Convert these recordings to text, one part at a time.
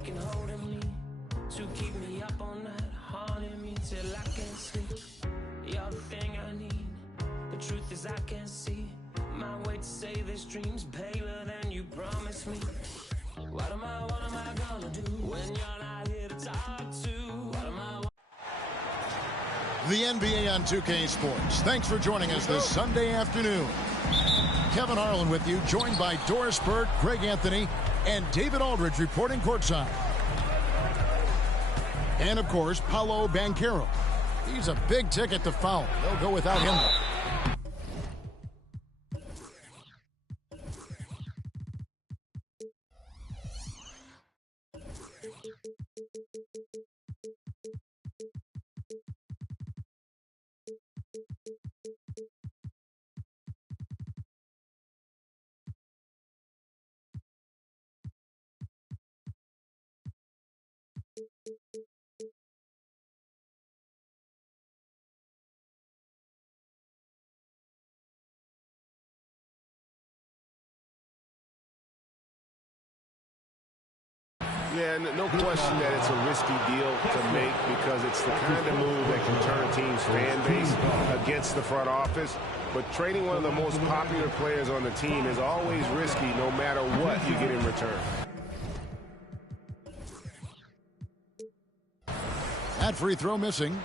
aching hold of me, to keep me up all night, haunting me till I can't sleep. You're the thing I need. The truth is I can't see my way to save this dream's paler than you promised me. What am I gonna do when you're not here to talk to? What am I? The NBA on 2K Sports. Thanks for joining us this Sunday afternoon. Kevin Harlan with you, joined by Doris Burke, Greg Anthony, and David Aldridge reporting courtside. And, of course, Paolo Banchero. He's a big ticket to foul. They'll go without him. Yeah, no question that it's a risky deal to make because it's the kind of move that can turn a team's fan base against the front office. But trading one of the most popular players on the team is always risky no matter what you get in return. That free throw missing.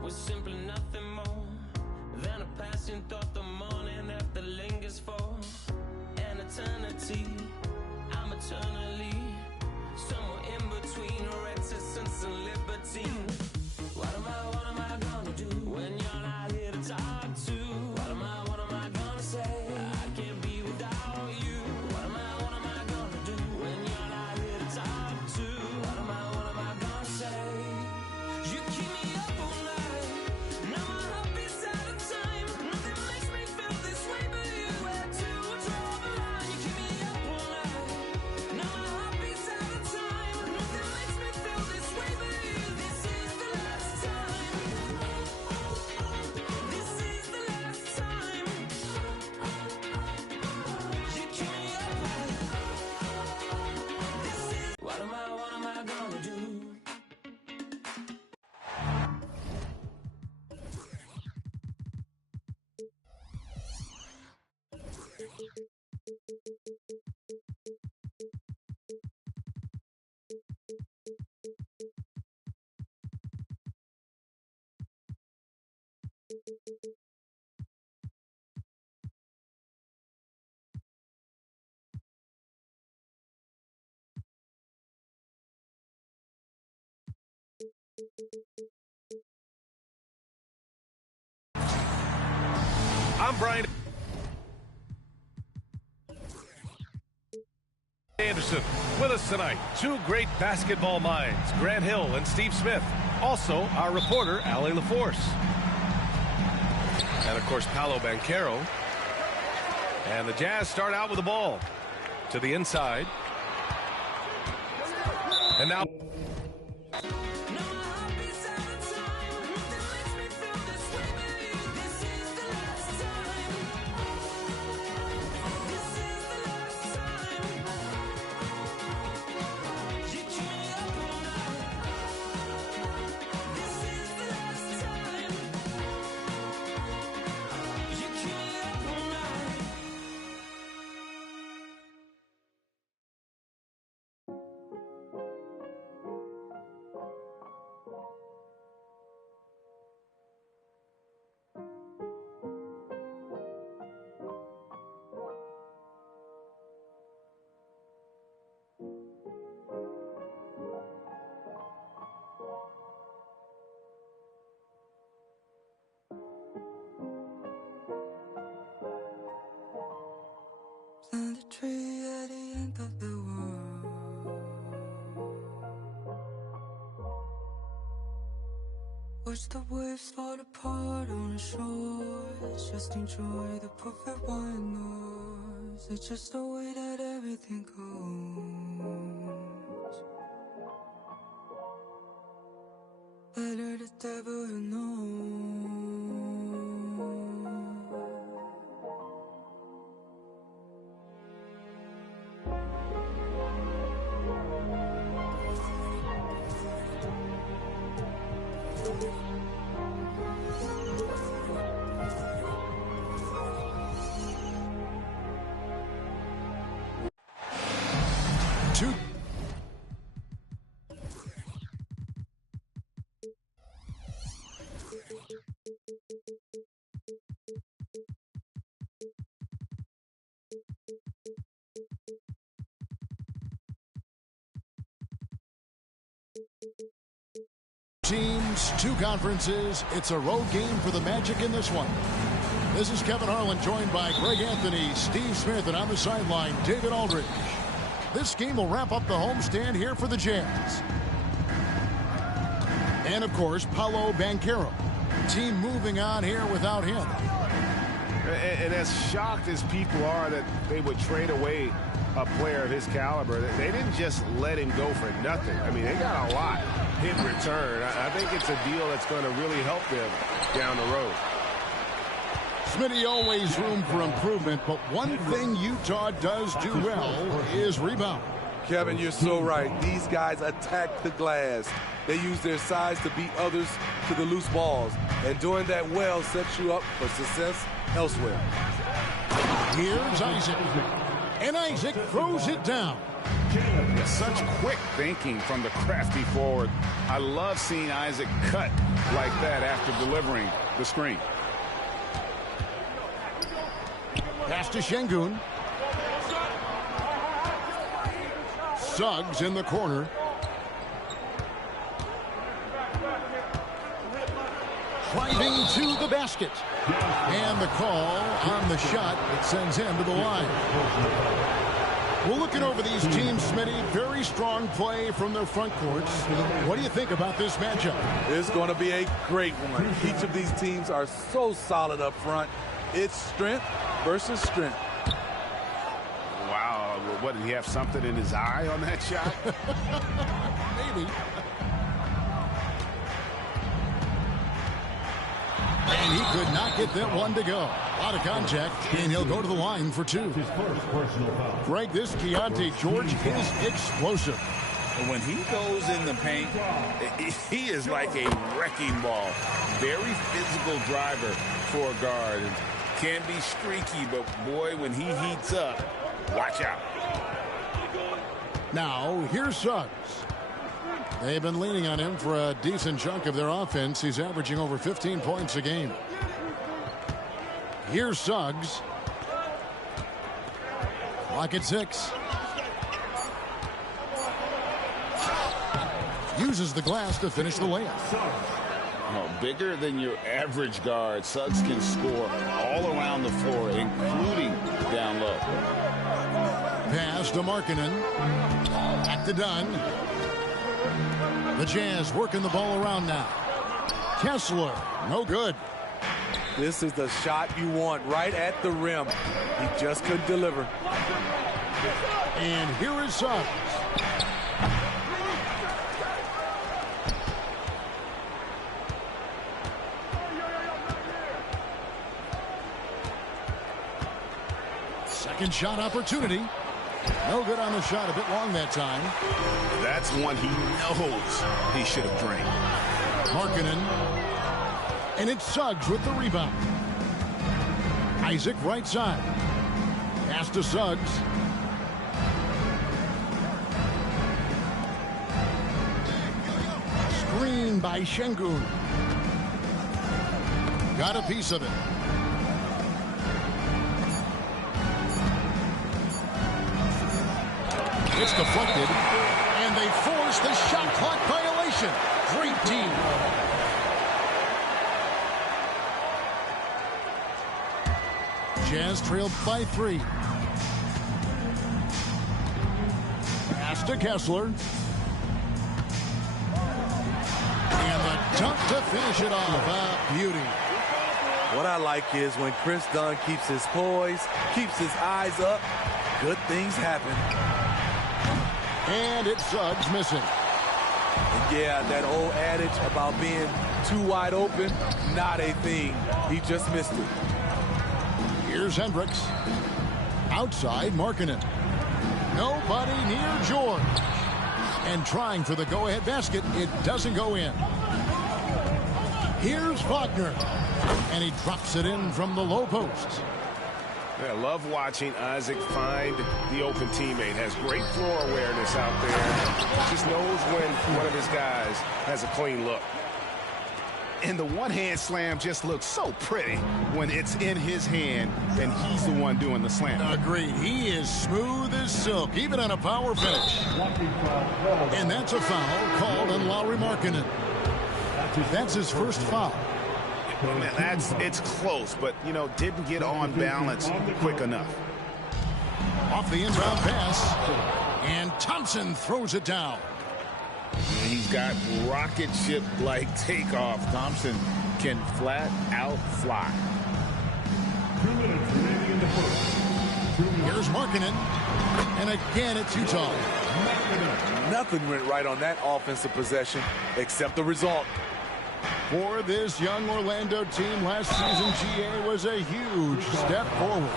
Was simply nothing more than a passing thought, the morning that the lingers for an eternity. I'm eternally somewhere in between reticence and liberty. What am I gonna do when you're not here to talk to? What am I gonna say? I can't be without you. What am I gonna do when you're not here to talk to? What am I gonna say? You keep me up all night. Now my heart beats out of time. Nothing makes me feel this way but you. Where to draw the line? You keep me up all night. Now my heart beats out of time. Nothing makes me feel this way but you. This is the last time. This is the last time. You keep me up all night. This is what am I gonna do? I'm Brian Anderson. With us tonight, two great basketball minds, Grant Hill and Steve Smith. Also, our reporter, Allie LaForce. And, of course, Paolo Banchero. And the Jazz start out with the ball to the inside. And now... Plant a tree at the end of the world. Watch the waves fall apart on the shores. Just enjoy the perfect white noise. It's just the way that everything goes. Better the devil you know. opponents, two conferences. It's a road game for the Magic in this one. This is Kevin Harlan, joined by Greg Anthony, Steve Smith, and on the sideline, David Aldridge. This game will wrap up the homestand here for the Jazz. And, of course, Paolo Banchero. Team moving on here without him. And as shocked as people are that they would trade away a player of his caliber, they didn't just let him go for nothing. I mean, they got a lot in return. I think it's a deal that's going to really help them down the road. Smitty, always room for improvement, but one thing Utah does do well is rebound. Kevin, you're so right. These guys attack the glass. They use their size to beat others to the loose balls. And doing that well sets you up for success elsewhere. Here's Isaac. And Isaac throws it down. Such quick thinking from the crafty forward. I love seeing Isaac cut like that after delivering the screen. Pass to Şengün. Suggs in the corner. Driving to the basket. And the call on the shot that sends him to the line. We're looking over these teams, Smitty. Very strong play from their front courts. What do you think about this matchup? It's going to be a great one. Each of these teams are so solid up front. It's strength versus strength. Wow, what, did he have something in his eye on that shot? Maybe. And he could not get that one to go. A lot of contact, and he'll go to the line for two. Greg, this Keontae George is explosive. When he goes in the paint, he is like a wrecking ball. Very physical driver for a guard. Can be streaky, but boy, when he heats up, watch out. Now, here's Suggs. They've been leaning on him for a decent chunk of their offense. He's averaging over 15 points a game. Here's Suggs. Clock at 6. Uses the glass to finish the layup. Oh, bigger than your average guard, Suggs can score all around the floor, including down low. Pass to Markkanen. Back to Dunn. The Jazz working the ball around now. Kessler, no good. This is the shot you want right at the rim. He just couldn't deliver. And here is Suggs. Second shot opportunity. No good on the shot. A bit long that time. That's one he knows he should have drained. Markkanen. And it's Suggs with the rebound. Isaac right side. Pass to Suggs. Screen by Şengün. Got a piece of it. It's deflected, and they force the shot clock violation. Great team. Jazz trailed by 3. Pass to Kessler. And the dunk to finish it off. Beauty. What I like is when Chris Dunn keeps his poise, keeps his eyes up, good things happen. And it's Suggs missing. And yeah, that old adage about being too wide open, not a thing. He just missed it. Here's Hendricks. Outside, Markkanen. Nobody near George. And trying for the go-ahead basket, it doesn't go in. Here's Wagner. And he drops it in from the low post. I love watching Isaac find the open teammate. Has great floor awareness out there. Just knows when one of his guys has a clean look. And the one-hand slam just looks so pretty when it's in his hand and he's the one doing the slam. Agreed. He is smooth as silk, even on a power finish. And that's a foul called on Lauri Markkanen. That's his first foul. Man, it's close, but, you know, didn't get on balance quick enough. Off the inbound pass, and Thompson throws it down. He's got rocket ship-like takeoff. Thompson can flat out fly. Here's Markkanen, and again it's Utah. Nothing went right on that offensive possession except the result. For this young Orlando team, last season GA was a huge step forward.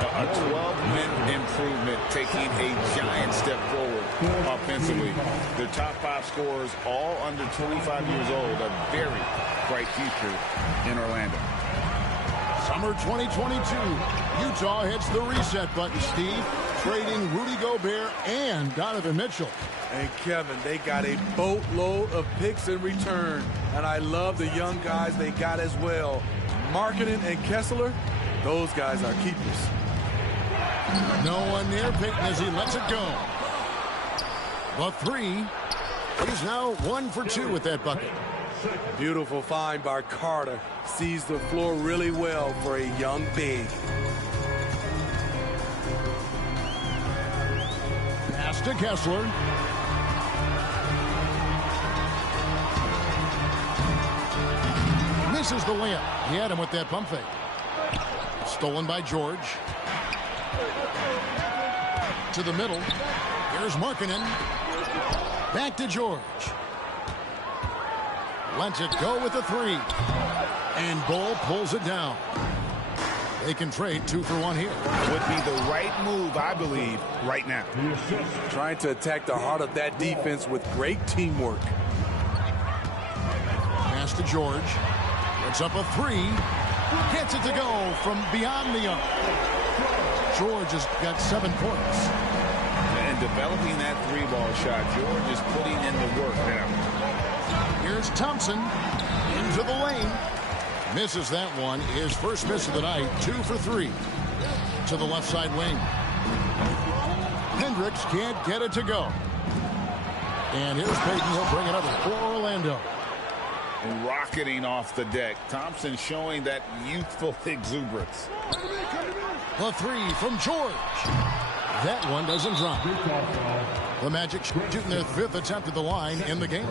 A 12-win improvement, taking a giant step forward offensively. Their top 5 scorers, all under 25 years old, a very bright future in Orlando. Summer 2022, Utah hits the reset button, Steve, trading Rudy Gobert and Donovan Mitchell. And Kevin, they got a boatload of picks in return, and I love the young guys they got as well. Markkanen and Kessler, those guys are keepers. No one near Payton as he lets it go. The three. He's now 1 for 2 with that bucket. Beautiful find by Carter. Sees the floor really well for a young big. Pass to Kessler. Misses the layup. He had him with that pump fake. Stolen by George. To the middle. Here's Markkanen. Back to George. Lets it go with the 3. And Bull pulls it down. They can trade 2 for 1 here. Would be the right move, I believe, right now. Trying to attack the heart of that defense with great teamwork. Pass to George. Puts up a 3. Gets it to go from beyond the arc. George has got 7 points. And developing that 3-ball shot, George is putting in the work now. Here's Thompson into the lane. Misses that one. His first miss of the night. 2 for 3 to the left side wing. Hendricks can't get it to go. And here's Payton. He'll bring it up for Orlando. Rocketing off the deck. Thompson showing that youthful exuberance. The 3 from George. That one doesn't drop. The Magic shooting their 5th attempt at the line in the game.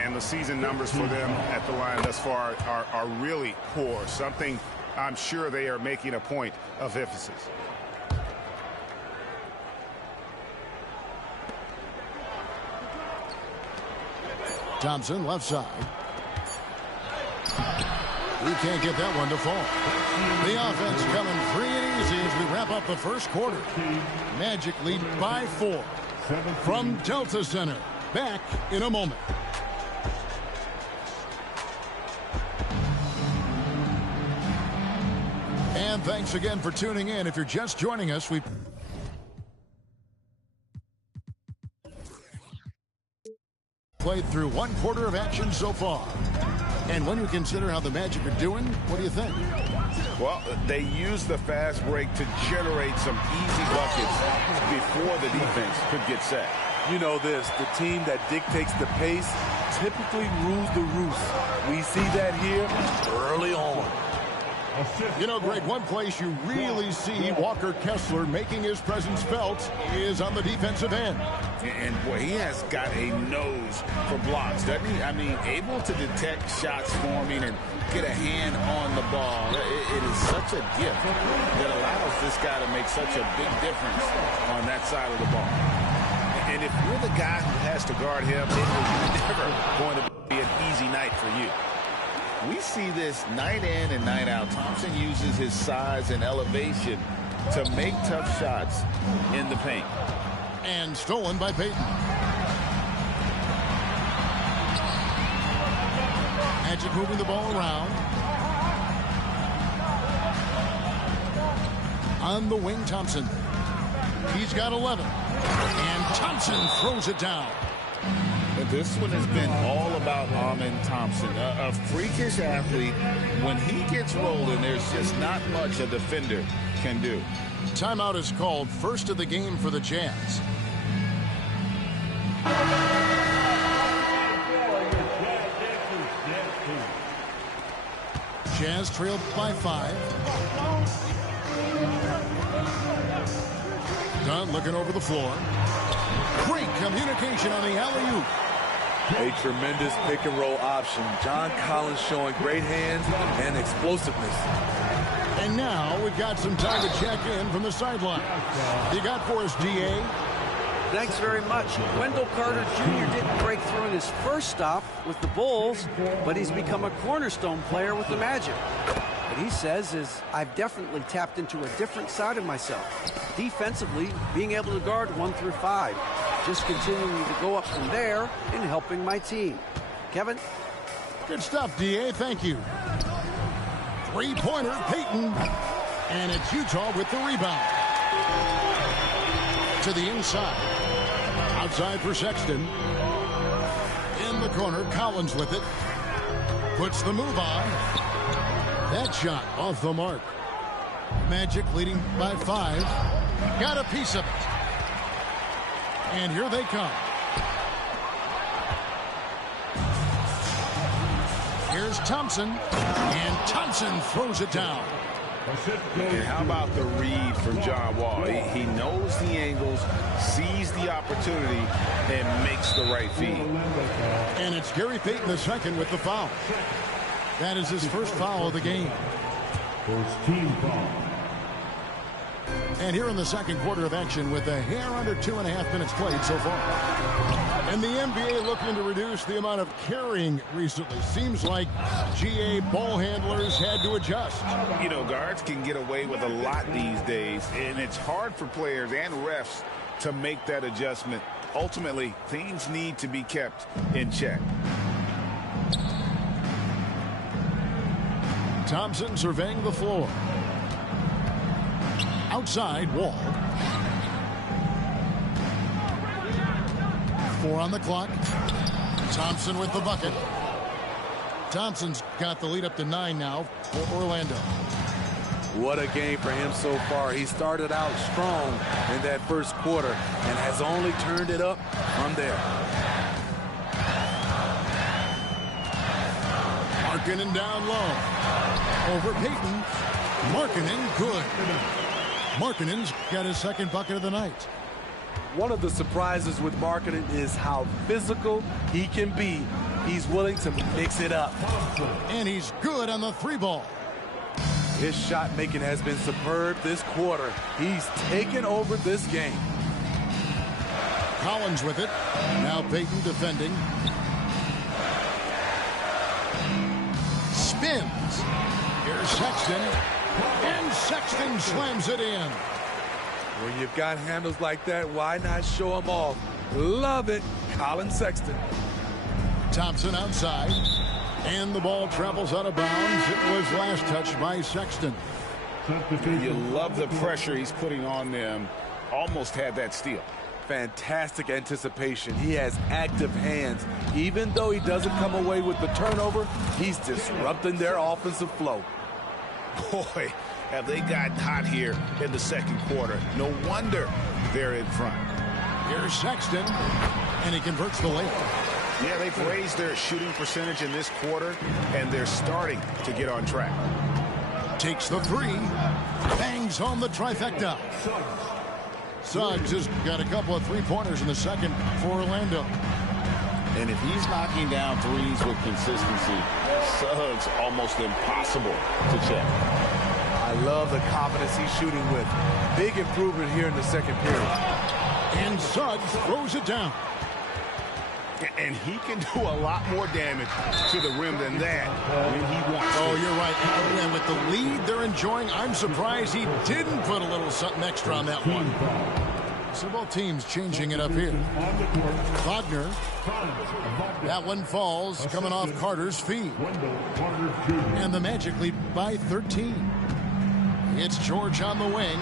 And the season numbers for them at the line thus far are really poor. Something I'm sure they are making a point of emphasis. Thompson left side. He can't get that one to fall. The offense coming free and easy as we wrap up the first quarter. Magic lead by 4 from Delta Center. Back in a moment. And thanks again for tuning in. If you're just joining us, we played through 1 quarter of action so far. And when you consider how the Magic are doing, what do you think? Well, they used the fast break to generate some easy buckets before the defense could get set. You know this, the team that dictates the pace typically rules the roost. We see that here early on. You know, Greg, one place you really see Walker Kessler making his presence felt is on the defensive end. And boy, he has got a nose for blocks, doesn't he? I mean, able to detect shots forming and get a hand on the ball. It is such a gift that allows this guy to make such a big difference on that side of the ball. And if you're the guy who has to guard him, it is never going to be an easy night for you. We see this night in and night out. Thompson uses his size and elevation to make tough shots in the paint. And stolen by Payton. Magic moving the ball around. On the wing, Thompson. He's got 11. And Thompson throws it down. This one has been all about Amen Thompson, a freakish athlete. When he gets rolling, there's just not much a defender can do. Timeout is called. First of the game for the Jazz. Jazz trailed by 5. Dunn looking over the floor. Great communication on the alley-oop. A tremendous pick-and-roll option. John Collins showing great hands and explosiveness. And now we've got some time to check in from the sideline. You got for us, D.A.? Thanks very much. Wendell Carter Jr. didn't break through in his first stop with the Bulls, but he's become a cornerstone player with the Magic. What he says is, I've definitely tapped into a different side of myself. Defensively, being able to guard 1 through 5. Just continuing to go up from there and helping my team. Kevin? Good stuff, D.A. Thank you. Three-pointer, Payton. And it's Utah with the rebound. To the inside. Outside for Sexton. In the corner, Collins with it. Puts the move on. That shot off the mark. Magic leading by 5. Got a piece of it. And here they come. Here's Thompson. And Thompson throws it down. And how about the read from John Wall? He knows the angles, sees the opportunity, and makes the right feed. And it's Gary Payton II with the foul. That is his first foul of the game. First team foul. And here in the second quarter of action with a hair under 2.5 minutes played so far. And the NBA looking to reduce the amount of carrying recently. Seems like GA ball handlers had to adjust. You know, guards can get away with a lot these days, and it's hard for players and refs to make that adjustment. Ultimately, things need to be kept in check. Thompson surveying the floor. Outside, Wall. 4 on the clock. Thompson with the bucket. Thompson's got the lead up to 9 now for Orlando. What a game for him so far. He started out strong in that first quarter and has only turned it up from there. Markkanen down low. Over Payton. Markkanen good. Markkanen's got his second bucket of the night. One of the surprises with Markkanen is how physical he can be. He's willing to mix it up. And he's good on the 3-ball. His shot making has been superb this quarter. He's taken over this game. Collins with it. Now Payton defending. Spins. Here's Sexton. And Sexton slams it in. When you've got handles like that, why not show them off? Love it, Colin Sexton. Thompson outside. And the ball travels out of bounds. It was last touched by Sexton. You love the pressure he's putting on them. Almost had that steal. Fantastic anticipation. He has active hands. Even though he doesn't come away with the turnover, he's disrupting their offensive flow. Boy, have they gotten hot here in the second quarter. No wonder they're in front. Here's Sexton, and he converts the layup. Yeah, they've raised their shooting percentage in this quarter, and they're starting to get on track. Takes the 3, bangs home the trifecta. Suggs has got a couple of 3-pointers in the second for Orlando. And if he's knocking down threes with consistency, Suggs almost impossible to check. I love the confidence he's shooting with. Big improvement here in the second period. And Suggs throws it down. And he can do a lot more damage to the rim than that when he wants to. Oh, you're right. And with the lead they're enjoying, I'm surprised he didn't put a little something extra on that one. So both teams changing it up here. Wagner. That one falls, coming off Carter's feet. And the Magic lead by 13. It's George on the wing.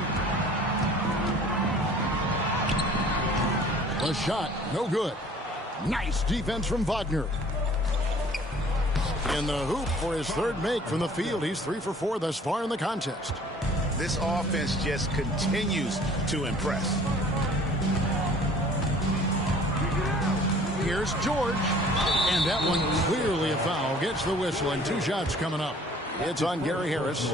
The shot, no good. Nice defense from Wagner. In the hoop for his third make from the field. He's 3 for 4 thus far in the contest. This offense just continues to impress. Here's George. And that one clearly a foul. Gets the whistle and 2 shots coming up. It's on Gary Harris.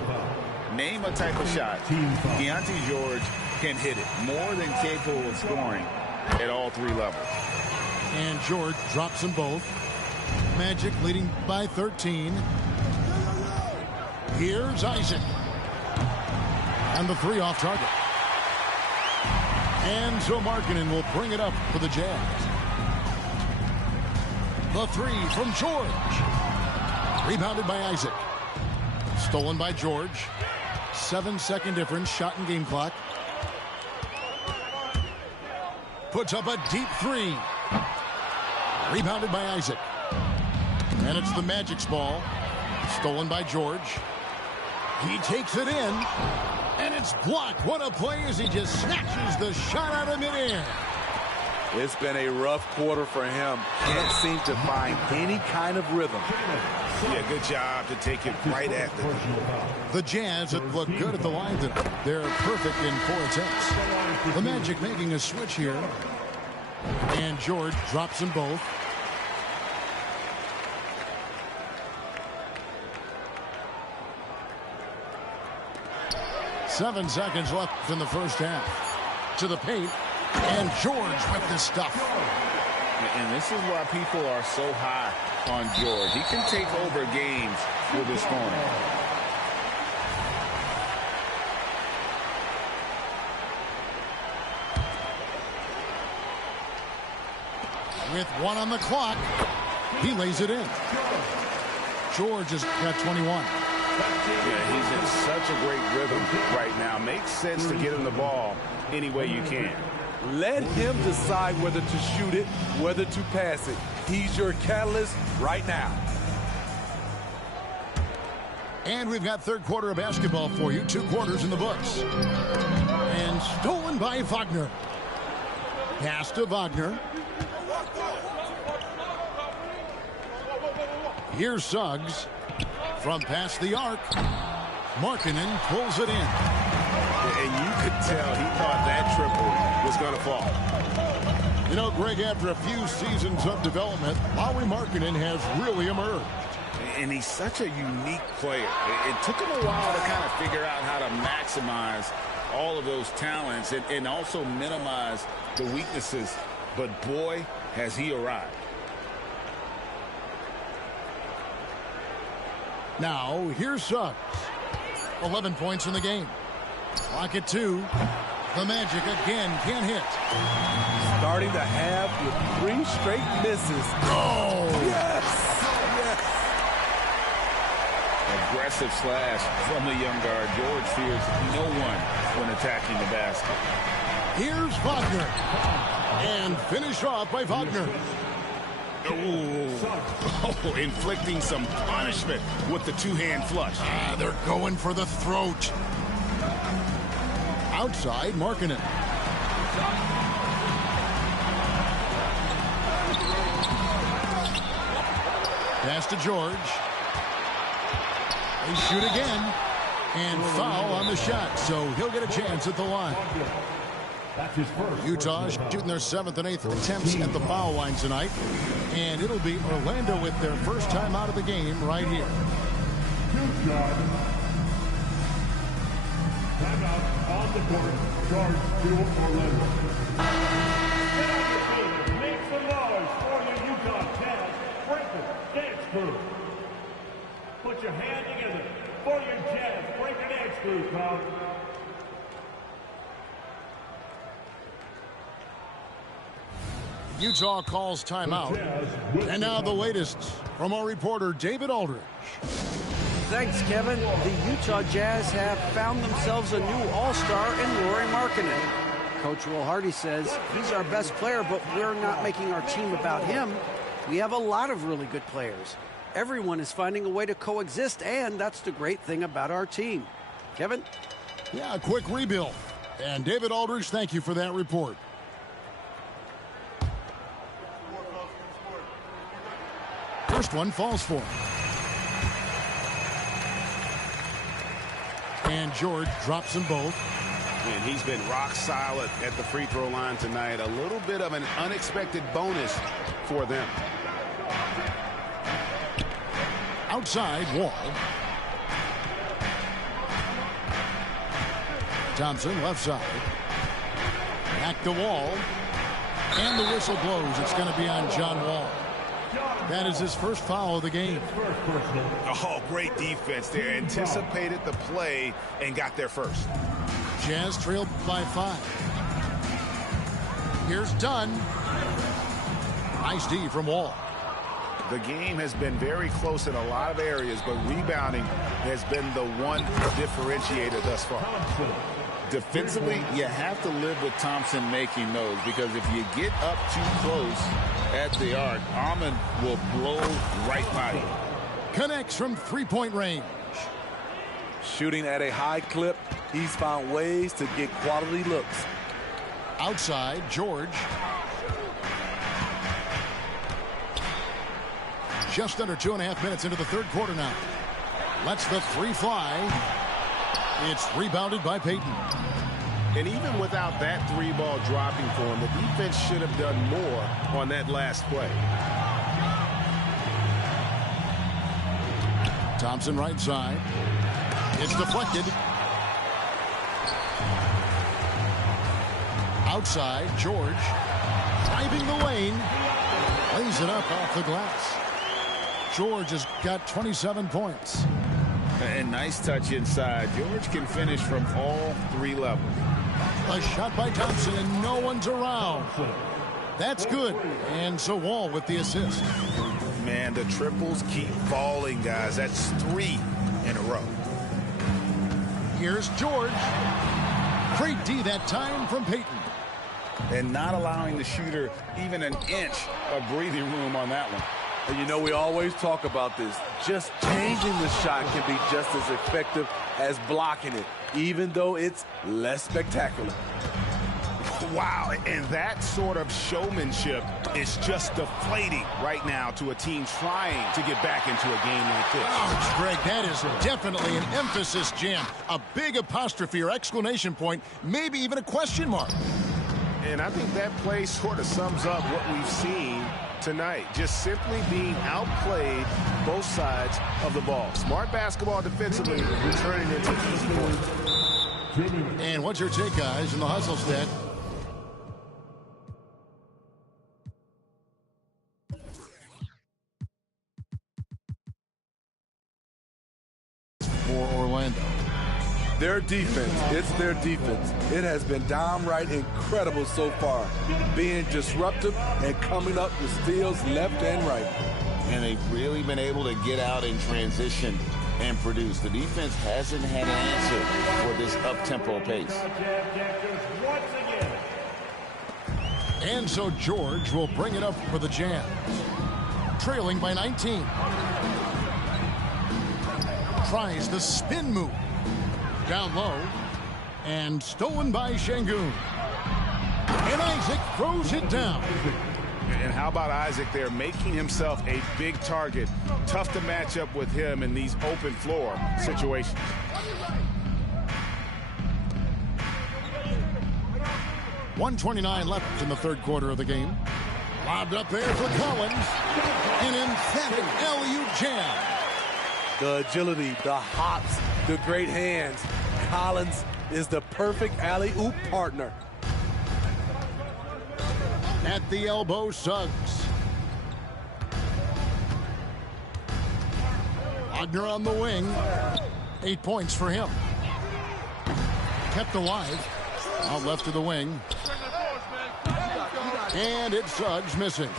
Name a type of shot Keontae George can hit it. More than capable of scoring at all three levels. And George drops them both. Magic leading by 13. Here's Isaac. And the three off target. And so Markkanen will bring it up for the Jazz. The three from George. Rebounded by Isaac. Stolen by George. 7-second difference, shot and game clock. Puts up a deep three. Rebounded by Isaac. And it's the Magic's ball. Stolen by George. He takes it in. And it's blocked. What a play as he just snatches the shot out of midair. It's been a rough quarter for him. Can't seem to find any kind of rhythm. Yeah, good job to take it right after them. The Jazz have looked good at the line tonight. They're perfect in 4 attempts. The Magic making a switch here. And George drops them both. Seven seconds left in the first half. To the paint. And George with the stuff. And this is why people are so high on George. He can take over games with his scoring. With 1 on the clock, he lays it in. George has got 21. Yeah, he's in such a great rhythm right now. Makes sense to get him the ball any way you can. Let him decide whether to shoot it, whether to pass it. He's your catalyst right now. And we've got third quarter of basketball for you. 2 quarters in the books. And stolen by Wagner. Pass to Wagner. Here's Suggs. From past the arc. Markkanen pulls it in. And you could tell he thought that triple was going to fall. You know, Greg, after a few seasons of development, Lauri Markkanen has really emerged. And he's such a unique player. It took him a while to kind of figure out how to maximize all of those talents and also minimize the weaknesses. But boy, has he arrived. Now, here's Suggs. 11 points in the game. Clock at 2. The Magic again can't hit. Starting the half with 3 straight misses. Oh! Yes! Yes! Aggressive slash from the young guard. George fears no one when attacking the basket. Here's Wagner. And finish off by Wagner. Oh, inflicting some punishment with the 2-hand flush. They're going for the throat. Outside, Markkanen. Pass to George. They shoot again. And foul on the shot, so he'll get a chance at the line. Utah shooting their 7th and 8th attempts at the foul line tonight. And it'll be Orlando with their first time out of the game right here. Timeout on the court. Charge to Orlando. Get out the field. Make some noise for your Utah Jazz. Breaker dance crew. Put your hand together for your Jazz Breaker dance crew, crowd. Utah calls timeout. And now the latest from our reporter, David Aldridge. Thanks, Kevin. The Utah Jazz have found themselves a new all-star in Lauri Markkanen. Coach Will Hardy says he's our best player, but we're not making our team about him. We have a lot of really good players. Everyone is finding a way to coexist, and that's the great thing about our team. Kevin? Yeah, a quick rebuild. And David Aldridge, thank you for that report. First one falls for him. And George drops them both. And he's been rock solid at the free throw line tonight. A little bit of an unexpected bonus for them. Outside, Wall. Thompson, left side. Back to Wall. And the whistle blows. It's going to be on John Wall. That is his first foul of the game. Oh, great defense there. Anticipated the play and got there first. Jazz trailed by 5. Here's Dunn. Nice D from Wall. The game has been very close in a lot of areas, but rebounding has been the one differentiator thus far. Defensively, you have to live with Thompson making those, because if you get up too close at the arc, Ahmed will blow right by you. Connects from three-point range. Shooting at a high clip, he's found ways to get quality looks. Outside, George. Just under 2.5 minutes into the third quarter now. Lets the three fly. It's rebounded by Payton. And even without that three ball dropping for him, the defense should have done more on that last play. Thompson right side. It's deflected. Outside, George. Driving the lane. Lays it up off the glass. George has got 27 points. And nice touch inside. George can finish from all 3 levels. A shot by Thompson, and no one's around. That's good. And so Wall with the assist. Man, the triples keep falling, guys. That's 3 in a row. Here's George. Great D that time from Payton. And not allowing the shooter even an inch of breathing room on that one. And you know, we always talk about this. Just changing the shot can be just as effective as blocking it, even though it's less spectacular. Wow, and that sort of showmanship is just deflating right now to a team trying to get back into a game like this. Oh, Greg, that is definitely an emphasis jam. A big apostrophe or exclamation point, maybe even a question mark. And I think that play sort of sums up what we've seen tonight. Just simply being outplayed both sides of the ball. Smart basketball defensively, turning into easy points. And what's your take, guys, in the hustle stat? For Orlando. Their defense, it's their defense. It has been downright incredible so far, being disruptive and coming up with steals left and right. And they've really been able to get out in transition and produce. The defense hasn't had an answer for this up-tempo pace. And so George will bring it up for the Jazz. Trailing by 19. Tries the spin move. Down low. And stolen by Şengün. And Isaac throws it down. And how about Isaac there, making himself a big target. Tough to match up with him in these open floor situations. .129 left in the third quarter of the game. Lobbed up there for Collins. An emphatic LU jam. The agility, the hops, the great hands. Collins is the perfect alley-oop partner. At the elbow, Suggs. Wagner on the wing. 8 points for him. Kept alive. Out left to the wing. And it's Suggs missing.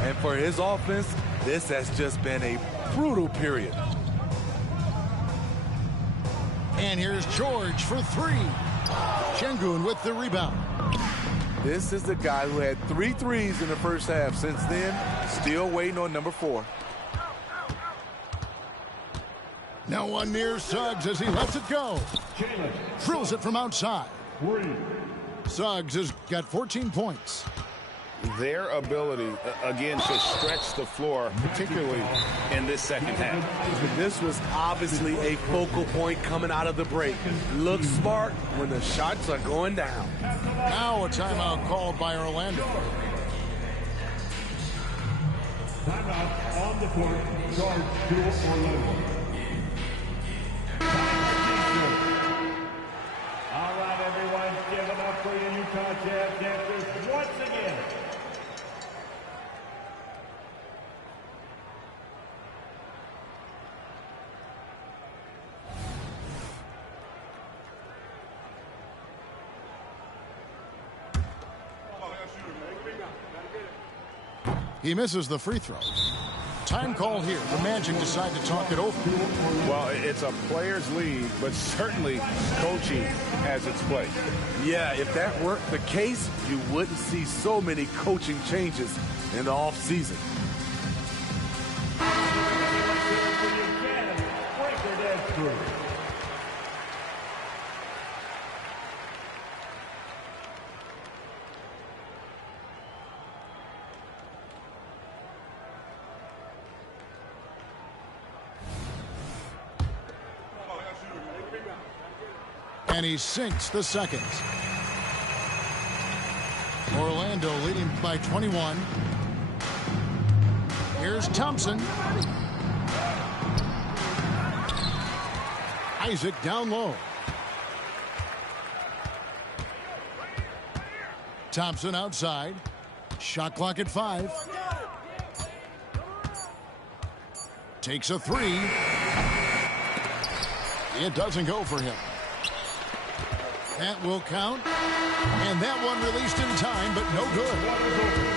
And for his offense, this has just been a brutal period. And here's George for 3. Şengün with the rebound. This is the guy who had 3 threes in the first half. Since then, still waiting on number 4. No one near Suggs as he lets it go. Drills it from outside. Suggs has got 14 points. Their ability, again, to stretch the floor, particularly in this second half. This was obviously a focal point coming out of the break. Looks smart when the shots are going down. Now a timeout called by Orlando. Timeout on the court. Charge to Orlando. He misses the free throw. Time call here. The Magic decide to talk it over. Well, it's a players' league, but certainly coaching has its place. Yeah, if that weren't the case, you wouldn't see so many coaching changes in the offseason. And he sinks the second. Orlando leading by 21. Here's Thompson. Isaac down low. Thompson outside. Shot clock at 5. Takes a 3. It doesn't go for him. That will count. And that one released in time, but no good.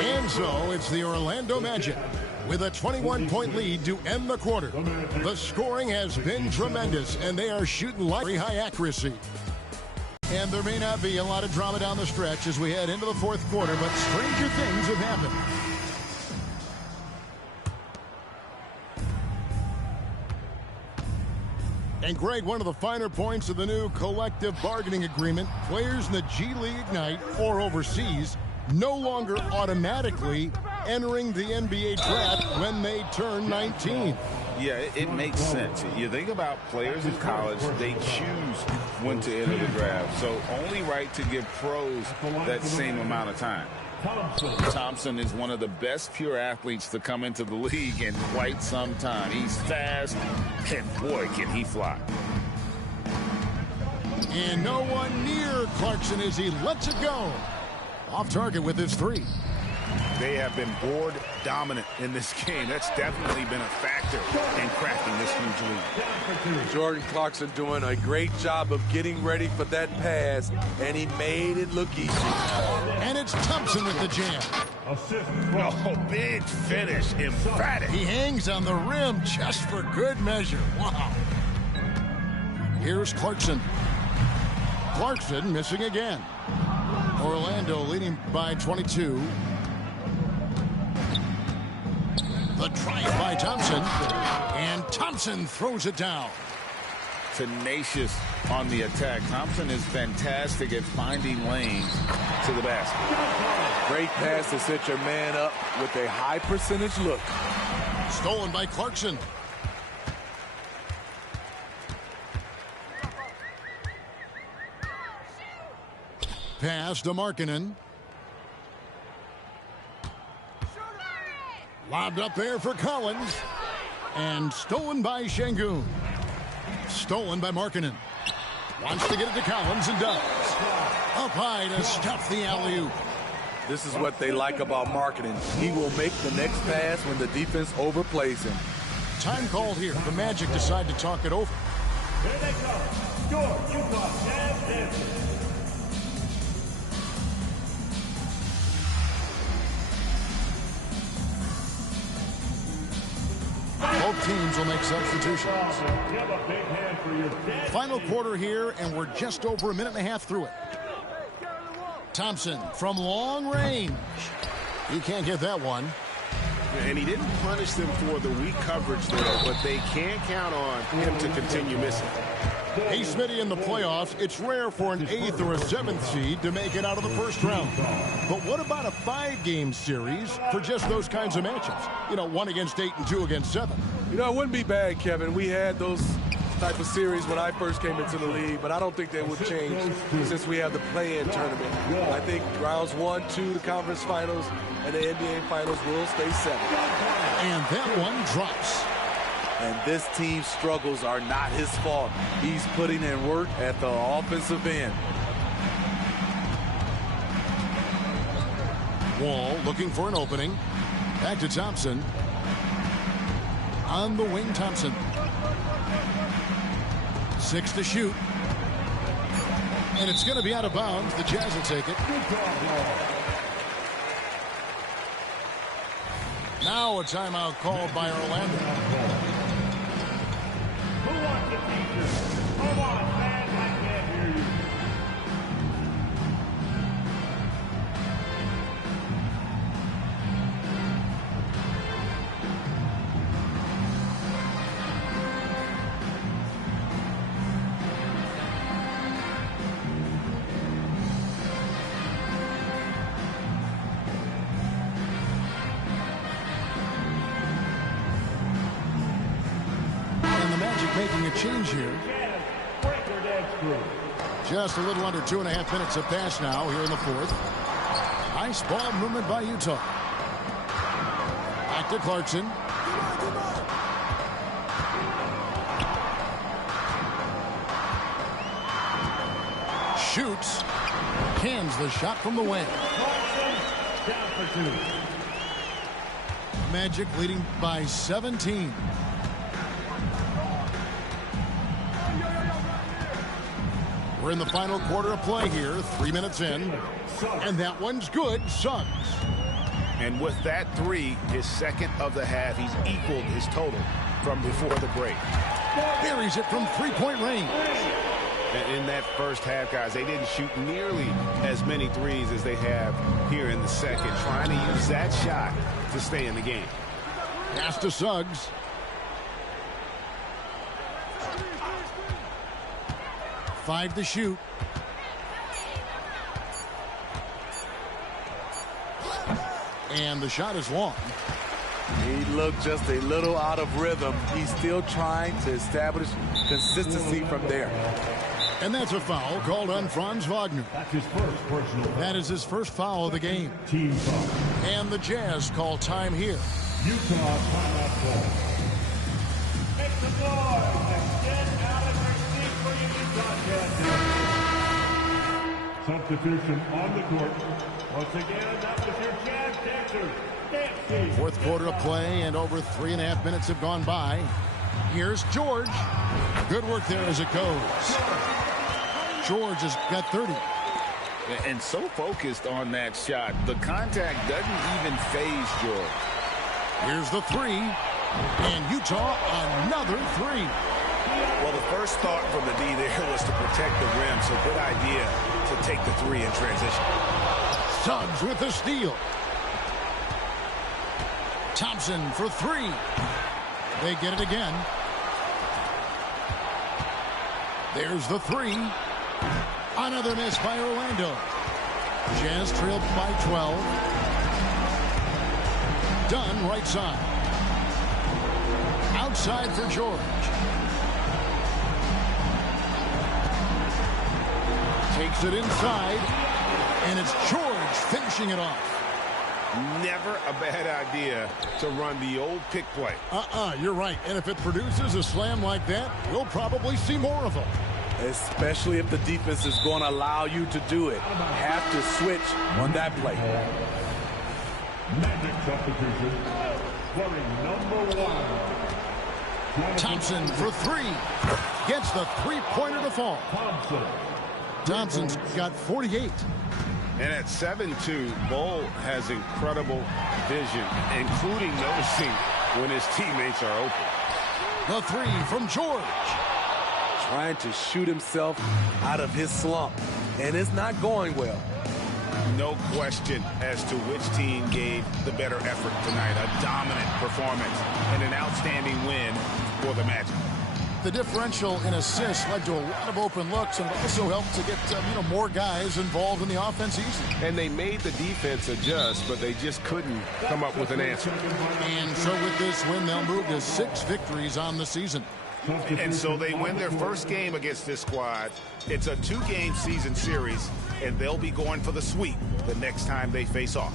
And so it's the Orlando Magic with a 21-point lead to end the quarter. The scoring has been tremendous, and they are shooting very high accuracy. And there may not be a lot of drama down the stretch as we head into the fourth quarter, but stranger things have happened. And Greg, one of the finer points of the new collective bargaining agreement, players in the G League Ignite or overseas no longer automatically entering the NBA draft when they turn 19. Yeah, it makes sense. You think about players in college, they choose when to enter the draft. So only right to give pros that same amount of time. Thompson is one of the best pure athletes to come into the league in quite some time. He's fast, and boy, can he fly. And no one near Clarkson as he lets it go. Off target with his 3. They have been board dominant in this game. That's definitely been a factor in cracking this huge lead. Jordan Clarkson doing a great job of getting ready for that pass, and he made it look easy. And it's Thompson with the jam. Oh, big finish, emphatic. He hangs on the rim just for good measure. Wow. Here's Clarkson. Clarkson missing again. Orlando leading by 22. The drive by Thompson, and Thompson throws it down. Tenacious on the attack. Thompson is fantastic at finding lanes to the basket. Great pass to set your man up with a high percentage look. Stolen by Clarkson. Pass to Markkanen. Lobbed up there for Collins. And stolen by Şengün. Stolen by Markkanen. Wants to get it to Collins and does. Up high to stuff the alley-oop. This is what they like about Markkanen. He will make the next pass when the defense overplays him. Time called here. The Magic decide to talk it over. Here they come. Score, Utah Jazz dancing. Both teams will make substitutions. Final quarter here, and we're just over a minute and a half through it. Thompson from long range. He can't get that one. And he didn't punish them for the weak coverage there, but they can't count on him to continue missing. Hey, Smitty, in the playoffs, it's rare for an 8th or a 7th seed to make it out of the first round. But what about a 5-game series for just those kinds of matchups? You know, 1 against 8 and 2 against 7. You know, it wouldn't be bad, Kevin. We had those type of series when I first came into the league, but I don't think they would change since we have the play-in tournament. I think rounds 1, 2, the conference finals, and the NBA finals will stay 7. And that one drops. And this team's struggles are not his fault. He's putting in work at the offensive end. Wall looking for an opening. Back to Thompson. On the wing, Thompson. 6 to shoot. And it's going to be out of bounds. The Jazz will take it. Now a timeout called by Orlando. Who wants the t-shirt? Come on, man, I can't hear you. Making a change here. Just a little under 2.5 minutes have passed now here in the fourth. Nice ball movement by Utah. Back to Clarkson. Shoots. Cans the shot from the wing. Magic leading by 17. We're in the final quarter of play here, 3 minutes in, and that one's good. Suggs. And with that three, his second of the half, he's equaled his total from before the break. Buries it from three-point range. And in that first half, guys, they didn't shoot nearly as many threes as they have here in the second, trying to use that shot to stay in the game. Pass to Suggs. Five to shoot. And the shot is long. He looked just a little out of rhythm. He's still trying to establish consistency from there. And that's a foul called on Franz Wagner. That's his first personal foul. That is his first foul of the game. Team foul. And the Jazz call time here. Utah timeout call. Make some noise and get out of your seat for your Utah Jazz. Substitution on the court. Once again, that was your Jazz dancers. Fourth quarter of play, and over 3.5 minutes have gone by. Here's George. Good work there as it goes. George has got 30. And so focused on that shot, the contact doesn't even faze George. Here's the three, and Utah another three. Well, the first thought from the D there was to protect the rim, so good idea to take the three in transition. Suggs with the steal. Thompson for three. They get it again. There's the three. Another miss by Orlando. Jazz trailed by 12. Dunn right side. Outside for George. Takes it inside. And it's George finishing it off. Never a bad idea to run the old pick play. You're right. And if it produces a slam like that, we'll probably see more of them. Especially if the defense is going to allow you to do it. Have to switch on that play. Magic substitution. Wearing number 1. Thompson for three. Gets the three-pointer to fall. Thompson's got 48. And at 7'2", Bol has incredible vision, including noticing when his teammates are open. The three from George. Trying to shoot himself out of his slump, and it's not going well. No question as to which team gave the better effort tonight. A dominant performance and an outstanding win for the Magic. The differential in assists led to a lot of open looks and also helped to get more guys involved in the offense easily. And they made the defense adjust, but they just couldn't come up with an answer. And so with this win, they'll move to 6 victories on the season. And so they win their first game against this squad. It's a 2-game season series, and they'll be going for the sweep the next time they face off.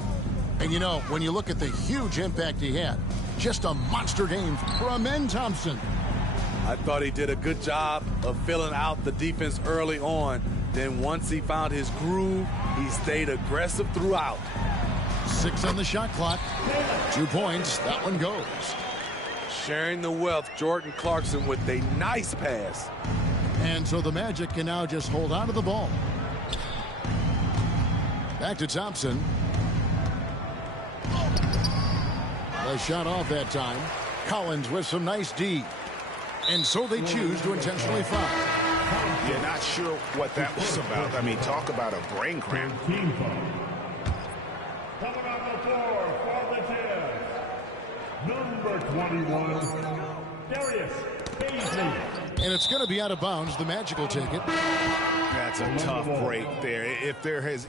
And when you look at the huge impact he had, just a monster game for Amen Thompson. I thought he did a good job of filling out the defense early on. Then once he found his groove, he stayed aggressive throughout. 6 on the shot clock. 2 points. That one goes. Sharing the wealth, Jordan Clarkson with a nice pass. And so the Magic can now just hold on to the ball. Back to Thompson. A shot off that time. Collins with some nice D. And so they choose to intentionally foul. You're not sure what that was about. I mean, talk about a brain cramp. Team foul. Coming on the floor for the Jazz, number 21, Darius Bazley. And it's going to be out of bounds. The Magic will take it. That's a tough break there. If there has